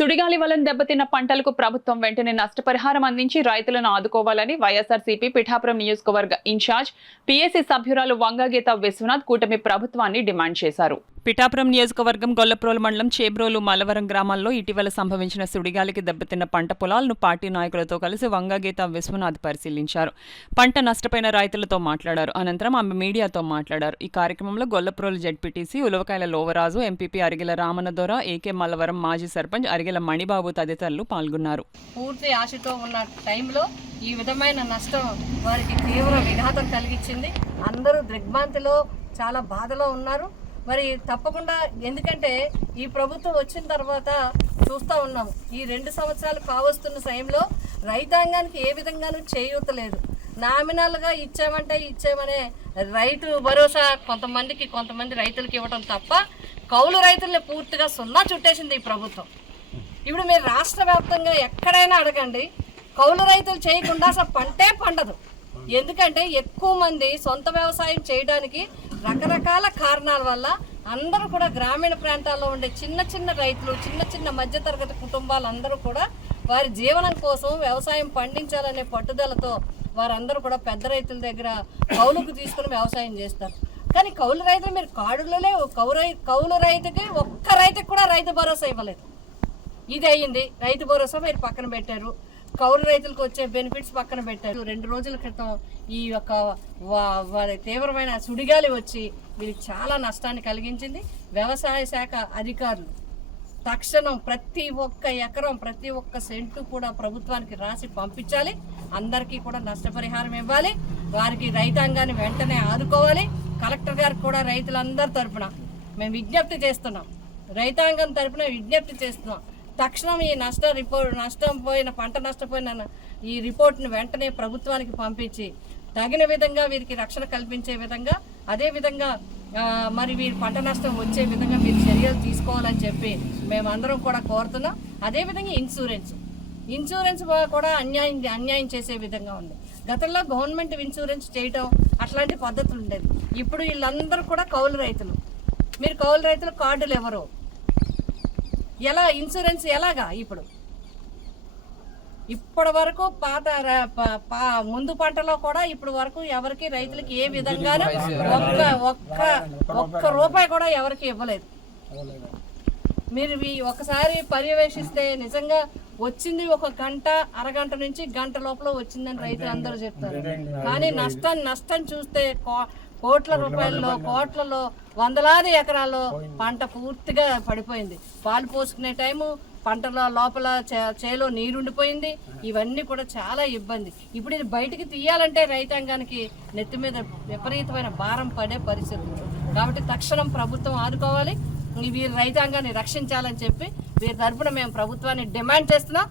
సుడిగాలి వలన దెబ్బతిన్న పంటలకు ప్రభుత్వం వెంటనే నష్టపరిహారం అందించి రైతులను ఆదుకోవాలని వైఎస్ఆర్సీపీ పిఠాపురం నియోజకవర్గ ఇన్ఛార్జ్ పీఏసీ సభ్యురాలు వంగగీత విశ్వనాథ్ కూటమి ప్రభుత్వాన్ని డిమాండ్ చేశారు. పిఠాపురం నియోజకవర్గం గొల్లప్రోలు మండలం చేబ్రోలు మలవరం గ్రామాల్లో ఇటీవల సంభవించిన సుడిగాలికి దెబ్బతిన్న పంట పొలాలను పార్టీ నాయకులతో కలిసి వంగగీత విశ్వనాథ్ పరిశీలించారు. పంట నష్టపోయిన రైతులతో మాట్లాడారు. అనంతరం ఆమె మీడియాతో మాట్లాడారు. ఈ కార్యక్రమంలో Gollaprolu ZPTC Ulavakayala Lovaraju, MPP Arigela Ramanadora, AK Mallavaram మాజీ సర్పంచ్ అరిగెల మణిబాబు తదితరులు పాల్గొన్నారు. పూర్తి ఆశతో ఉన్న టైంలో ఈ విధమైన నష్టం వారికి తీవ్ర విఘాతం కలిగించింది. అందరూ దిగ్భ్రాంతిలో చాలా బాధలో ఉన్నారు. మరి తప్పకుండా, ఎందుకంటే ఈ ప్రభుత్వం వచ్చిన తర్వాత చూస్తూ ఉన్నాము, ఈ 2 సంవత్సరాలు కావస్తున్న సమయంలో రైతాంగానికి ఏ విధంగానూ చేయూతలేదు. నామినల్గా ఇచ్చామనే రైతు భరోసా కొంతమంది రైతులకి ఇవ్వడం తప్ప కౌలు రైతుల్ని పూర్తిగా సున్నా చుట్టేసింది ఈ ప్రభుత్వం. ఇప్పుడు మీరు రాష్ట్ర వ్యాప్తంగా ఎక్కడైనా అడగండి, కౌలు రైతులు చేయకుండా అసలు పంటే పండదు. ఎందుకంటే ఎక్కువ మంది సొంత వ్యవసాయం చేయడానికి రకరకాల కారణాల వల్ల అందరూ కూడా గ్రామీణ ప్రాంతాల్లో ఉండే చిన్న రైతులు, చిన్న మధ్యతరగతి కుటుంబాలు అందరూ కూడా వారి జీవనం కోసం వ్యవసాయం పండించాలనే పట్టుదలతో వారందరూ కూడా పెద్ద రైతుల దగ్గర కౌలుకు తీసుకుని వ్యవసాయం చేస్తారు. కానీ కౌలు రైతులు మీరు కాడులలో కౌలు రైతుకి ఒక్క రైతుకి కూడా రైతు భరోసా ఇవ్వలేదు. ఇది అయ్యింది. రైతు భరోసా మీరు పక్కన పెట్టారు, కౌలు రైతులకు వచ్చే బెనిఫిట్స్ పక్కన పెట్టారు. 2 రోజుల క్రితం ఈ యొక్క తీవ్రమైన సుడిగాలి వచ్చి వీరికి చాలా నష్టాన్ని కలిగించింది. వ్యవసాయ శాఖ అధికారులు తక్షణం ప్రతి ఒక్క ఎకరం, ప్రతి ఒక్క సెంటు కూడా ప్రభుత్వానికి రాసి పంపించాలి. అందరికీ కూడా నష్టపరిహారం ఇవ్వాలి. వారికి రైతాంగాన్ని వెంటనే ఆదుకోవాలి. కలెక్టర్ గారికి కూడా రైతులందరి తరఫున మేము విజ్ఞప్తి చేస్తున్నాం, రైతాంగం తరఫున విజ్ఞప్తి చేస్తున్నాం. తక్షణం ఈ పంట నష్టపోయిన ఈ రిపోర్ట్ను వెంటనే ప్రభుత్వానికి పంపించి తగిన విధంగా వీరికి రక్షణ కల్పించే విధంగా, అదేవిధంగా మరి వీరి పంట నష్టం వచ్చే విధంగా మీరు చర్యలు తీసుకోవాలని చెప్పి మేమందరం కూడా కోరుతున్నాం. అదేవిధంగా ఇన్సూరెన్స్ కూడా అన్యాయం చేసే విధంగా ఉంది. గతంలో గవర్నమెంట్ ఇన్సూరెన్స్ చేయటం అట్లాంటి పద్ధతులు ఉండేది. ఇప్పుడు వీళ్ళందరూ కూడా కౌలు రైతులు. మీరు కౌలు రైతులు కార్డులు ఎవరు, ఎలా ఇన్సూరెన్స్ ఎలాగా? ఇప్పటి వరకు ముందు పంటలో కూడా ఇప్పటి వరకు ఎవరికి రైతులకి ఏ విధంగానూ ఒక్క రూపాయి కూడా ఎవరికి ఇవ్వలేదు. మీరు ఒకసారి పర్యవేక్షిస్తే నిజంగా వచ్చింది 1 గంట, అరగంట నుంచి గంట లోపల వచ్చిందని రైతులు అందరూ చెప్తారు. కానీ నష్టం చూస్తే కోట్ల రూపాయల్లో, కోట్లలో, వందలాది ఎకరాల్లో పంట పూర్తిగా పడిపోయింది. పాలు పోసుకునే టైము, పంటల లోపల చేలో నీరుండిపోయింది. ఇవన్నీ కూడా చాలా ఇబ్బంది. ఇప్పుడు ఇది బయటికి తీయాలంటే రైతాంగానికి నెత్తి మీద విపరీతమైన భారం పడే పరిస్థితి. కాబట్టి తక్షణం ప్రభుత్వం ఆదుకోవాలి. వీరి రైతాంగాన్ని రక్షించాలని చెప్పి వీరి తరఫున మేము ప్రభుత్వాన్ని డిమాండ్ చేస్తున్నాం.